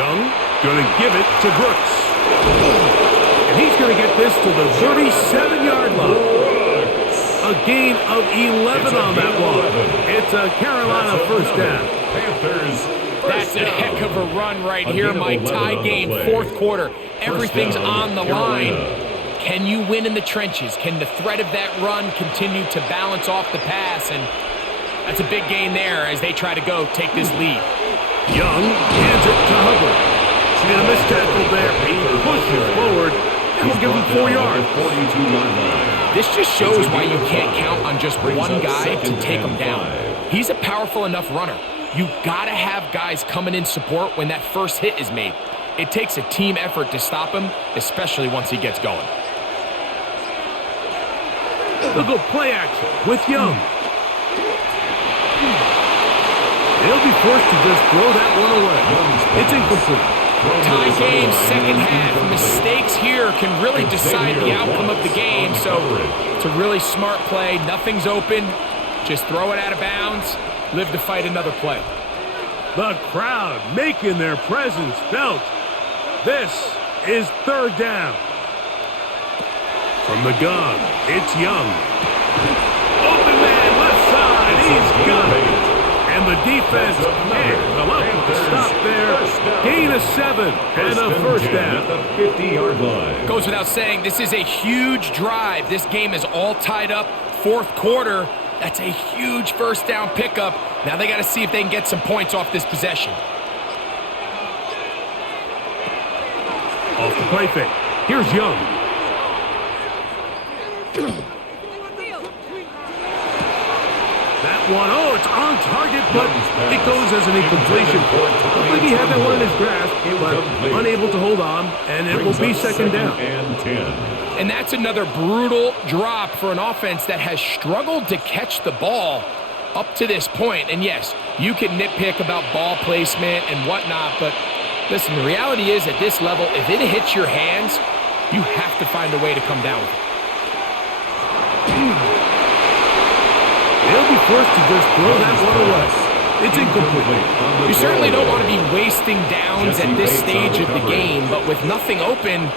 Young going to give it to Brooks. And he's going to get this to the 37-yard line. A gain of 11 on that one. It's a Carolina first down. Panthers. That's a heck of a run right here, Mike. Tie game, fourth quarter. Everything's on the line. Can you win in the trenches? Can the threat of that run continue to balance off the pass? And that's a big gain there as they try to go take this lead. Young hands it to Hubbard. And a missed tackle there. He pushes forward. And will give him 4 yards. 42-yard line. This just shows why you can't count on just one guy to take him down. He's a powerful enough runner. You gotta have guys coming in support when that first hit is made. It takes a team effort to stop him, especially once he gets going. They'll go play action with Young. They'll be forced to just throw that one away. It's incomplete. Tie game, second half. Mistakes here can really decide the outcome of the game, so it's a really smart play. Nothing's open. Just throw it out of bounds. Live to fight another play. The crowd making their presence felt. This is third down. From the gun, it's Young. Open man, left side, he's got it. And the defense can't come up with the stop there. Gain of 7 and a first down. At the 50-yard line. Goes without saying, this is a huge drive. This game is all tied up. Fourth quarter, that's a huge first down pickup. Now they got to see if they can get some points off this possession. Off the play fake. Here's Young. That one, oh, it's on target, but it goes as an incompletion. I think he had that one in his grasp, but unable to hold on, and it will be second down. And that's another brutal drop for an offense that has struggled to catch the ball up to this point. And yes, you can nitpick about ball placement and whatnot, but listen, the reality is at this level, if it hits your hands, you have to find a way to come down with it. They'll be forced to just throw that one away. It's incomplete. You certainly don't want to be wasting downs at this stage of the game, but with nothing open,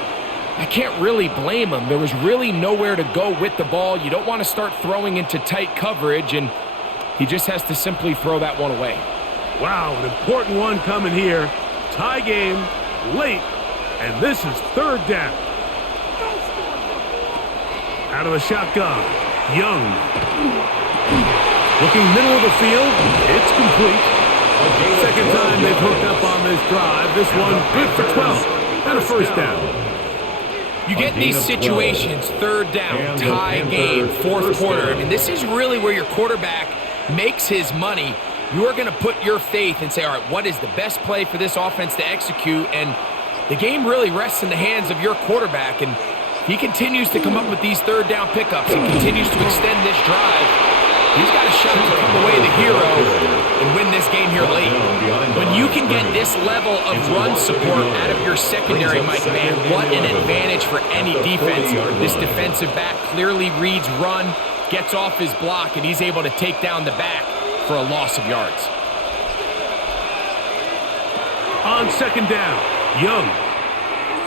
I can't really blame him. There was really nowhere to go with the ball. You don't want to start throwing into tight coverage, and he just has to simply throw that one away. Wow, an important one coming here. Tie game, late, and this is third down. Out of the shotgun, Young. Looking middle of the field, it's complete. Second time they've hooked up on this drive. This one good for 12 and a first down. You get these situations, third down, tie game, fourth quarter. I mean, this is really where your quarterback makes his money. You are going to put your faith and say, all right, what is the best play for this offense to execute? And the game really rests in the hands of your quarterback. And he continues to come up with these third down pickups and continues to extend this drive. He's got a shot to come away the hero and win this game here late. When you can get this level of run support out of your secondary, Mike, man, what an advantage for any defense. This defensive back clearly reads run, gets off his block, and he's able to take down the back for a loss of yards. On second down, Young.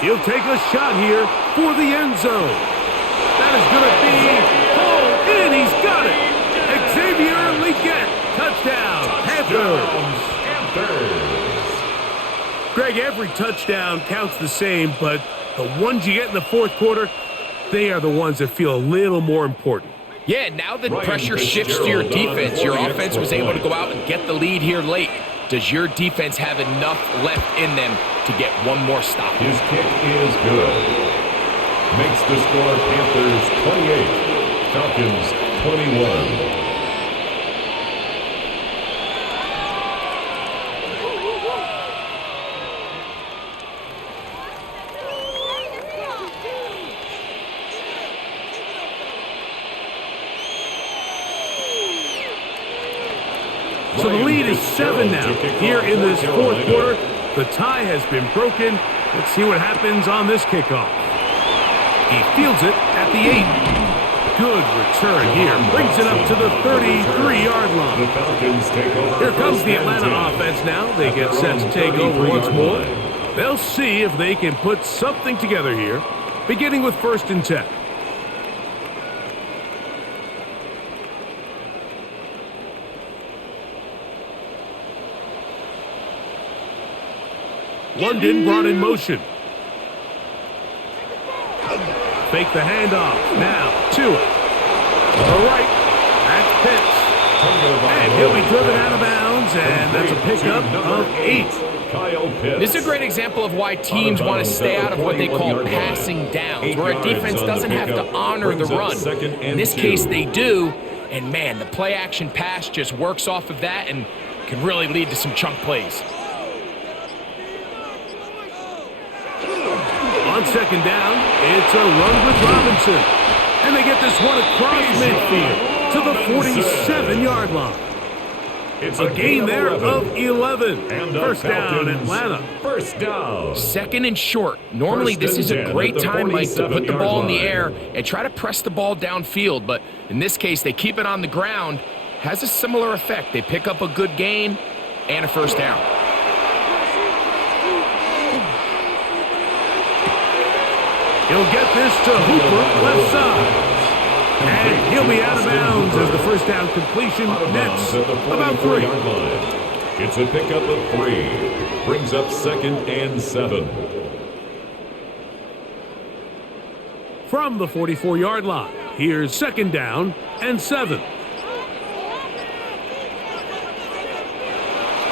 He'll take a shot here for the end zone. That is going to be pulled in. He's got it. Xavier Legette, touchdown, Panthers. Greg, every touchdown counts the same, but the ones you get in the fourth quarter, they are the ones that feel a little more important. Yeah, now the pressure shifts to your defense. Your offense was able to go out and get the lead here late. Does your defense have enough left in them to get one more stop? His kick is good. Makes the score Panthers 28, Falcons 21. So the lead is 7 now. Here in this fourth quarter, the tie has been broken. Let's see what happens on this kickoff. He fields it at the 8. Good return here. Brings it up to the 33-yard line. Here comes the Atlanta offense now. They get set to take over once more. They'll see if they can put something together here, beginning with 1st and 10. London brought in motion. Fake the handoff. Now, Tua. All right. That's Pitts. And he'll be driven out of bounds, and that's a pickup of 8. This is a great example of why teams want to stay out of what they call passing downs, where a defense doesn't have to honor the run. In this case, they do, and man, the play-action pass just works off of that and can really lead to some chunk plays. On 2nd down, it's a run with Robinson. And they get this one across midfield to the 47-yard line. It's a gain there of 11. And First down, Atlanta. First down. 2nd and short. Normally, this is a great time, Mike, to put the ball in the air and try to press the ball downfield. But in this case, they keep it on the ground. Has a similar effect. They pick up a good gain and a first down. He'll get this to Hooper, left side. And he'll be out of bounds as the first down completion nets about 3. It's a pickup of 3. Brings up 2nd and 7. From the 44-yard line, here's 2nd down and 7.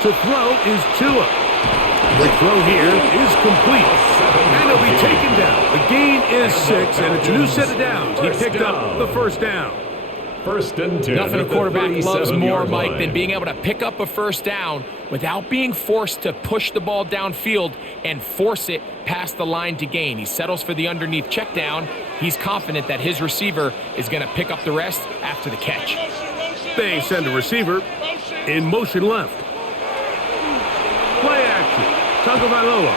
To throw is Tua. The throw here is complete. And he'll be taken down. The gain is 6, and it's a new set of downs. He picked up the first down. 1st and 10. Nothing a quarterback loves more, Mike, than being able to pick up a first down without being forced to push the ball downfield and force it past the line to gain. He settles for the underneath check down. He's confident that his receiver is going to pick up the rest after the catch. They send a receiver in motion left. Play action. Tagovailoa.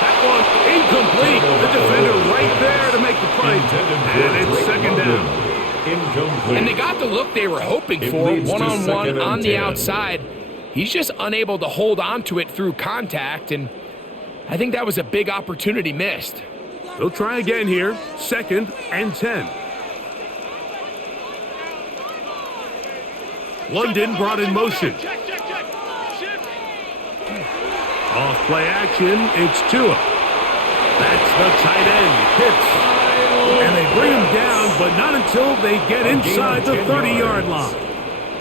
That one incomplete. The defender right there to make the play. And it's 2nd down. Incomplete. And they got the look they were hoping for, one-on-one on the outside. He's just unable to hold on to it through contact, and I think that was a big opportunity missed. They'll try again here. 2nd and 10. London brought in motion. Off play action, it's Tua. That's the tight end, Pitts. And they bring him down, but not until they get inside the 30-yard line.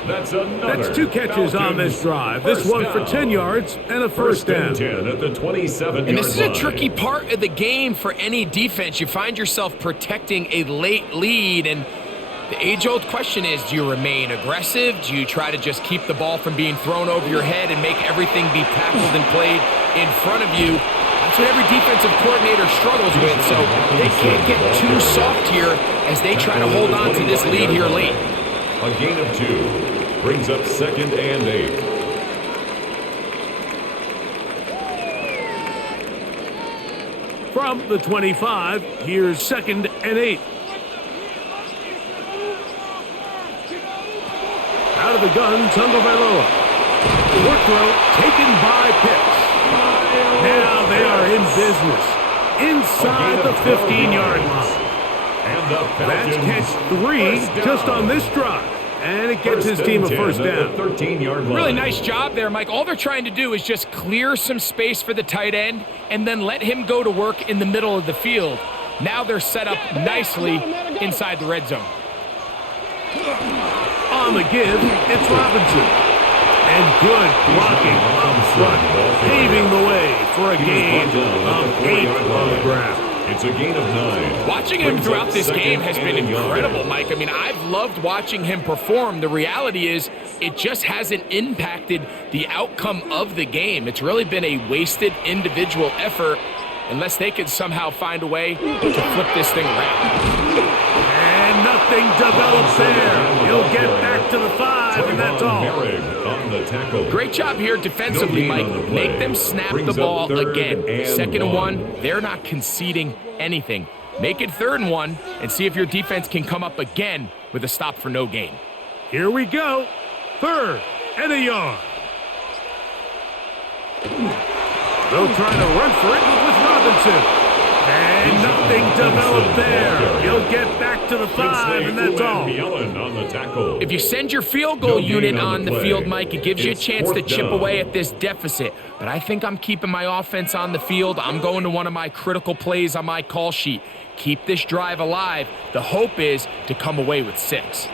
That's 2 catches on this drive. This one for 10 yards and a first down. 10 at the 27-yard line. And this is a tricky part of the game for any defense. You find yourself protecting a late lead, and the age-old question is, do you remain aggressive? Do you try to just keep the ball from being thrown over your head and make everything be tackled and played in front of you? That's what every defensive coordinator struggles with, so they can't get too soft here as they try to hold on to this lead here late. A gain of 2 brings up 2nd and 8. From the 25, here's 2nd and 8. Out of the gun, Tagovailoa. Work throw taken by Pitts. Now they are in business inside the 15-yard line. That's catch 3 just on this drive. And it gets his team a first down. 13-yard line. Really nice job there, Mike. All they're trying to do is just clear some space for the tight end and then let him go to work in the middle of the field. Now they're set up nicely inside the red zone. On the give, it's Robinson. And good blocking up front, paving the way for a gain of 8 on the ground. It's a gain of 9. Watching him throughout this game has been incredible, Mike. I mean, I've loved watching him perform. The reality is it just hasn't impacted the outcome of the game. It's really been a wasted individual effort unless they can somehow find a way to flip this thing around. And nothing develops there. He'll get back to the 5, and that's all. Great job here defensively, Mike. Make them snap the ball again. 2nd and 1, they're not conceding anything. Make it 3rd and 1, and see if your defense can come up again with a stop for no gain. Here we go. 3rd and a yard. They'll try to run for it with Robinson. And nothing developed there. He'll get back to the 5, and that's all. On the tackle. If you send your field goal unit on the field, Mike, it gives you a chance to chip away at this deficit. But I think I'm keeping my offense on the field. I'm going to one of my critical plays on my call sheet. Keep this drive alive. The hope is to come away with 6.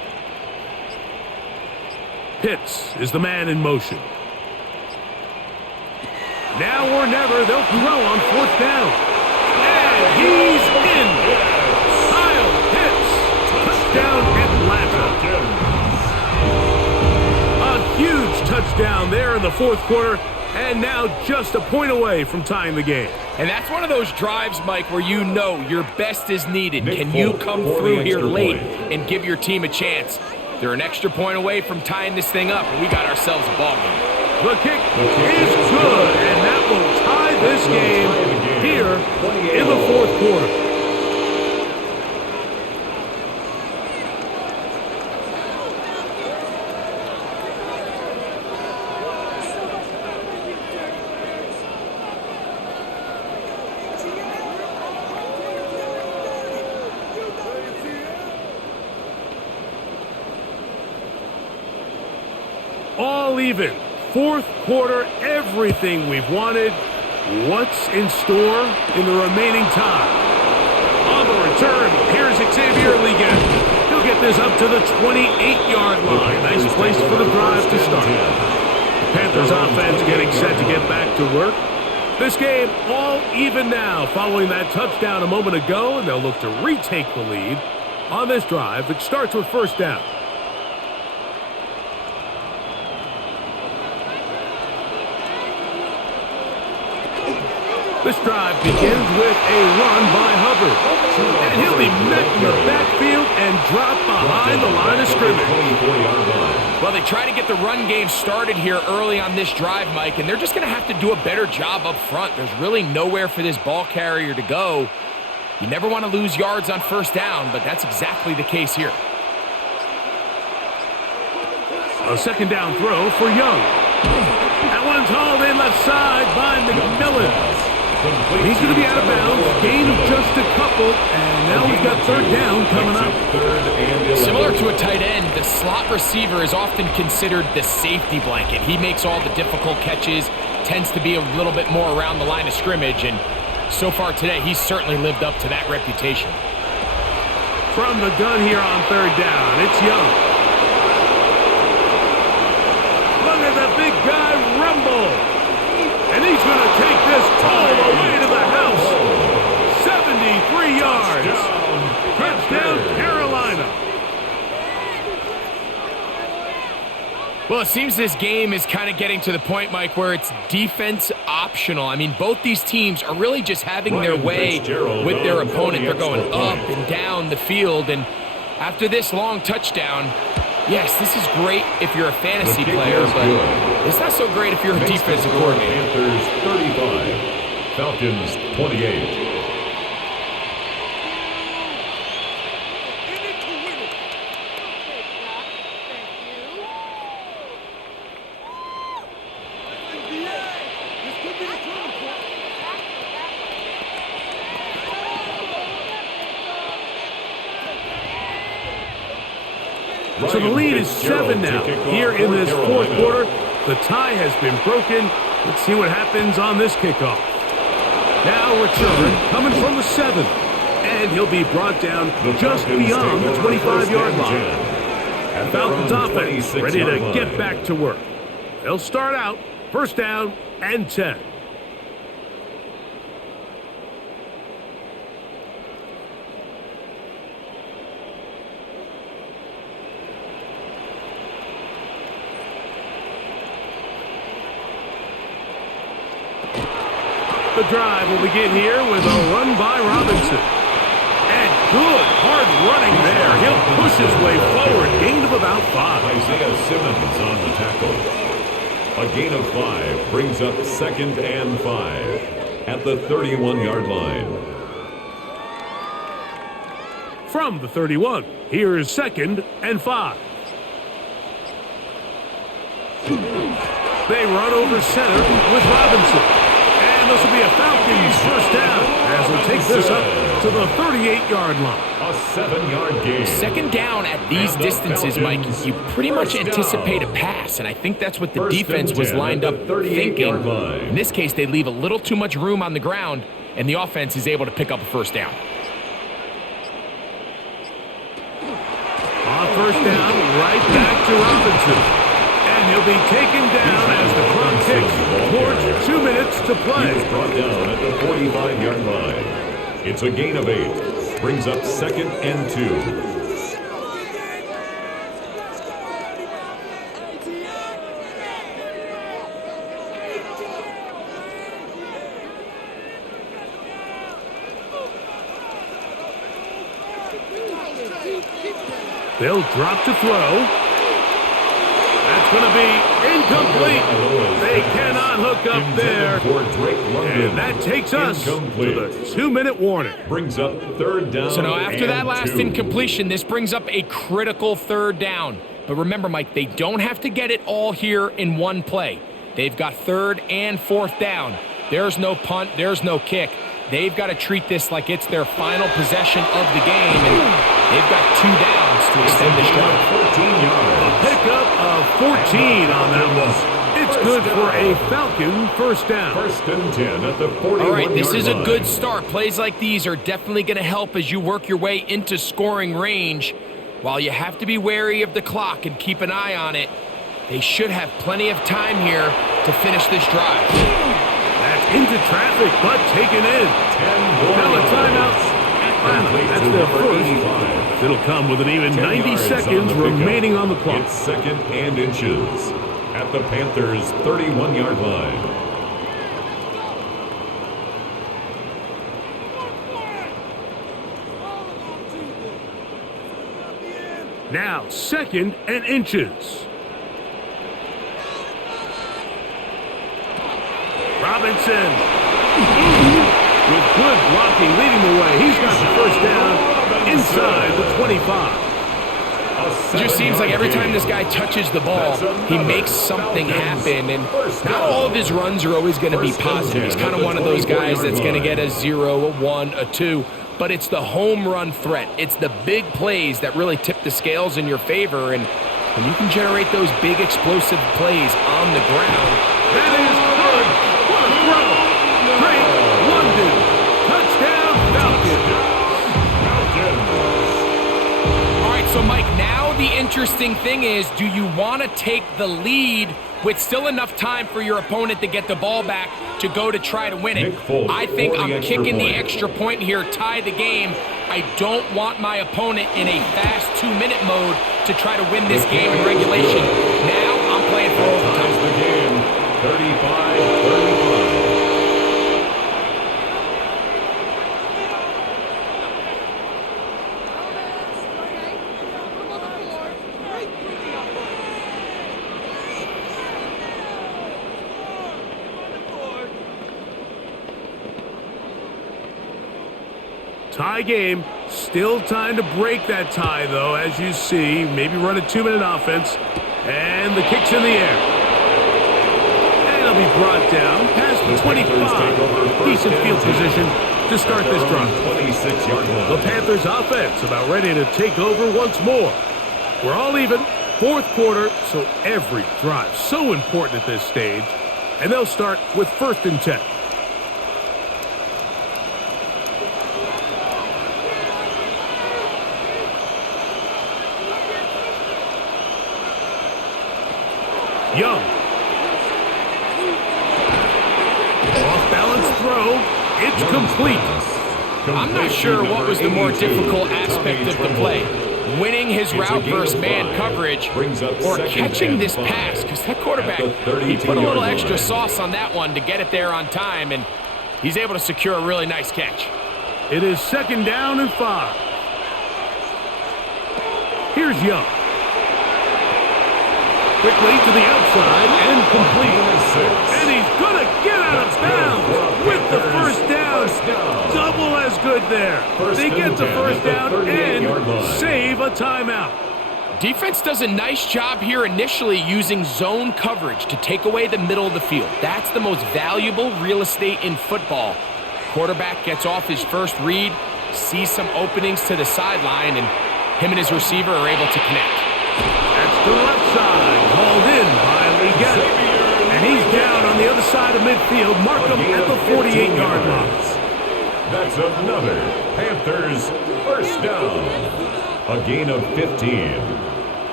Pitts is the man in motion. Now or never, they'll throw on 4th down. And he's in. Kyle Pitts. Touchdown, Atlanta. A huge touchdown there in the 4th quarter, and now just a point away from tying the game. And that's one of those drives, Mike, where you know your best is needed. Can you come through here late and give your team a chance? They're an extra point away from tying this thing up, and we got ourselves a ball game. The kick is good, and that will tie this game here in the 4th quarter. All even. 4th quarter, everything we've wanted. What's in store in the remaining time? On the return, here's Xavier Ligon. He'll get this up to the 28-yard line. Nice place for the drive to start. The Panthers offense getting set to get back to work. This game all even now following that touchdown a moment ago, and they'll look to retake the lead on this drive that starts with 1st down. This drive begins with a run by Hubbard. And he'll be met in the backfield and dropped behind the line of scrimmage. Well, they try to get the run game started here early on this drive, Mike, and they're just going to have to do a better job up front. There's really nowhere for this ball carrier to go. You never want to lose yards on 1st down, but that's exactly the case here. A 2nd down throw for Young. That one's hauled in left side by McMillan. He's going to be out of bounds, gain of just a couple, and now we've got 3rd down coming up. Similar to a tight end, the slot receiver is often considered the safety blanket. He makes all the difficult catches, tends to be a little bit more around the line of scrimmage, and so far today, he's certainly lived up to that reputation. From the gun here on 3rd down, it's Young. Look at the big guy rumble. And he's going to take this all the way to the house. 73 yards. Touchdown, Carolina. Well, it seems this game is kind of getting to the point, Mike, where it's defense optional. I mean, both these teams are really just having their way with their opponent. They're going up and down the field. And after this long touchdown, yes, this is great if you're a fantasy player, but it's not so great if you're a defensive coordinator. Panthers 35, Falcons 28. So the lead is 7 now. Here in this 4th quarter, the tie has been broken. Let's see what happens on this kickoff. Now return coming from the 7. And he'll be brought down just beyond the 25-yard line. Falcons offense ready to get back to work. They'll start out 1st down and 10. The drive will begin here with a run by Robinson. And good, hard running there. He'll push his way forward. Gain of about 5. Isaiah Simmons on the tackle. A gain of 5 brings up 2nd and 5 at the 31-yard line. From the 31, here is 2nd and 5. They run over center with Robinson. And this will be a Falcons first down as we'll take this up to the 38-yard line. A 7-yard gain. Second down at these distances, Mike, you pretty much anticipate a pass, and I think that's what the defense was lined up thinking. In this case, they leave a little too much room on the ground, and the offense is able to pick up a first down. On first down, right back to Robinson. And he'll be taken down as the clock ticks towards 2 minutes to play. He's brought down at the 45-yard line. It's a gain of 8. Brings up 2nd and 2. They'll drop to throw. That's going to be incomplete. They cannot hook up there. And that takes us to the 2-minute warning. Brings up 3rd down. So now after that last 2. incompletion, this brings up a critical 3rd down. But remember, Mike, they don't have to get it all here in one play. They've got 3rd and 4th down. There's no punt. There's no kick. They've got to treat this like it's their final possession of the game, and they've got 2 downs to extend this drive. 14 yards. A pickup of 14 on that one. It's good for a Falcon first down. 1st and 10 at the 41-yard line. All right, this is a good start. Plays like these are definitely going to help as you work your way into scoring range. While you have to be wary of the clock and keep an eye on it, they should have plenty of time here to finish this drive. That's into traffic, but taken in. 10 Now a timeout. Atlanta. That's their first. It'll come with an even 90 seconds remaining on the clock. It's 2nd and inches at the Panthers' 31-yard line. Now 2nd and inches. Robinson with good blocking leading the way. He's got the first down inside the 25. It just seems like every time this guy touches the ball, he makes something happen, and not all of his runs are always going to be positive. He's kind of one of those guys that's going to get a 0, a 1, a 2, but it's the home run threat. It's the big plays that really tip the scales in your favor, and when you can generate those big explosive plays on the ground, that is good. What a throw. Great London. Touchdown Falcons. All right, so Mike, now the interesting thing is, do you want to take the lead with still enough time for your opponent to get the ball back to go to try to win it? I think I'm kicking the extra point here, tie the game. I don't want my opponent in a fast 2-minute mode to try to win this game in regulation. Now I'm playing for overtime. The game, 35-35. Tie game. Still time to break that tie, though, as you see. Maybe run a 2-minute offense. And the kick's in the air. And it'll be brought down past the 25. Decent field position to start this drive. 26-yard line. The Panthers offense about ready to take over once more. We're all even. 4th quarter, so every drive so important at this stage. And they'll start with 1st and 10. Young. Off-balance throw. It's complete. I'm not sure what was the more difficult aspect of the play. Winning his route versus man coverage or catching this pass, because that quarterback, he put a little extra sauce on that one to get it there on time, and he's able to secure a really nice catch. It is 2nd down and 5. Here's Young. Quickly to the outside and complete. And he's going to get out of bounds with the first down. Double as good there. They get the first down and save a timeout. Defense does a nice job here initially using zone coverage to take away the middle of the field. That's the most valuable real estate in football. Quarterback gets off his first read, sees some openings to the sideline, and him and his receiver are able to connect. That's to the left side, hauled in by Leggett. And he's down on the other side of midfield. Mark him at the 48-yard line. That's another Panthers first down. A gain of 15.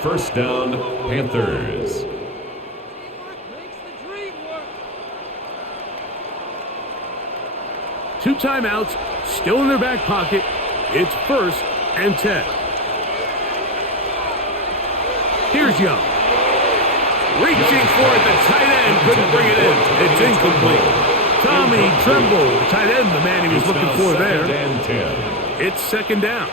First down, Panthers. Two timeouts, still in their back pocket. It's 1st and 10. Here's Young. Reaching for it, the tight end couldn't bring it in. It's incomplete. Tommy Tremble, the tight end, the man he was looking for there. It's 2nd down.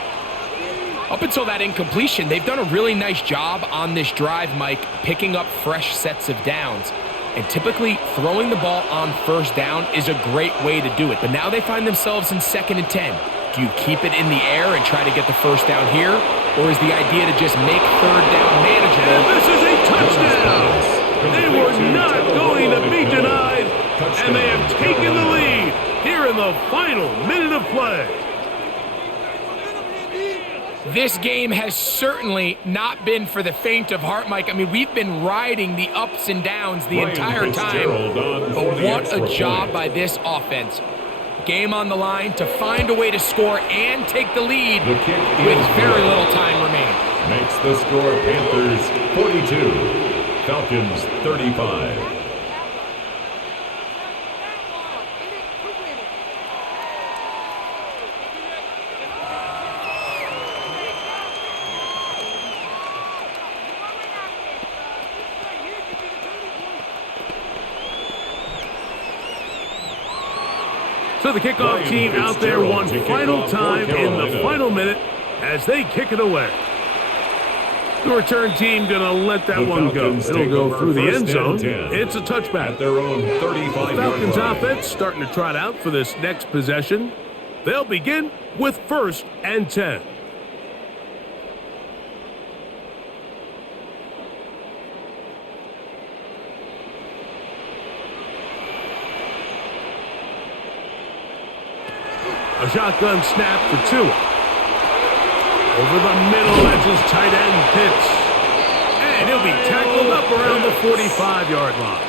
Up until that incompletion, they've done a really nice job on this drive, Mike, picking up fresh sets of downs. And typically, throwing the ball on 1st down is a great way to do it. But now they find themselves in 2nd and 10. Do you keep it in the air and try to get the 1st down here? Or is the idea to just make 3rd down manageable? And this is a touchdown! They were not going to be denied, and they have taken the lead here in the final minute of play. This game has certainly not been for the faint of heart, Mike. I mean, we've been riding the ups and downs the entire time. But what a job by this offense. Game on the line to find a way to score and take the lead with very little time remaining. Makes the score Panthers 42, Falcons 35. So the kickoff team out there one final time in the final minute as they kick it away. The return team going to let that one go. It'll go through the end zone. It's a touchback. At their own 35-yard The Falcons line. offense starting to trot out for this next possession. They'll begin with 1st and 10. A shotgun snap for Tua. Over the middle, that's his tight end Pitts. And he'll be tackled up around the 45-yard line.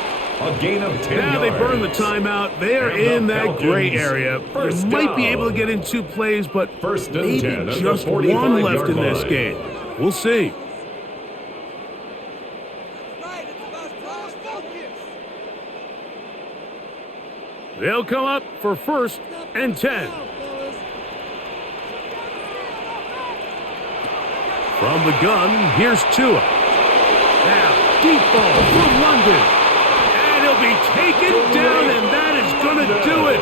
A gain of 10 Now they yards. burn the timeout. They're And in the that gray Falcons area. first They might be down. able to get in 2 plays, but 1st and maybe 10 at the just 45 one left yard in this line. game. We'll see. They'll come up for 1st and 10. From the gun, here's Tua. Now, deep ball from London. And he'll be taken down, and that is going to do it.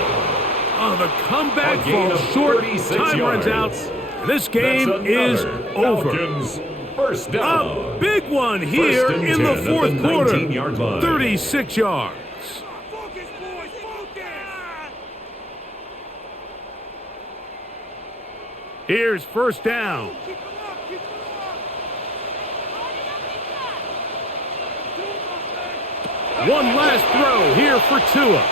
Oh, the comeback A gain falls of short. 36 Time runs out. yards. This game That's is another over. Falcons first down. A big one here 1st and in 10 the at the 4th quarter. 19-yard line. 36 yards. Here's 1st down. One last throw here for Tua.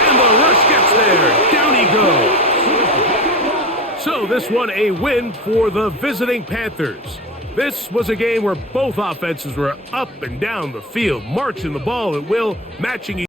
And the rush gets there. Down he goes. So this one a win for the visiting Panthers. This was a game where both offenses were up and down the field, marching the ball at will, matching each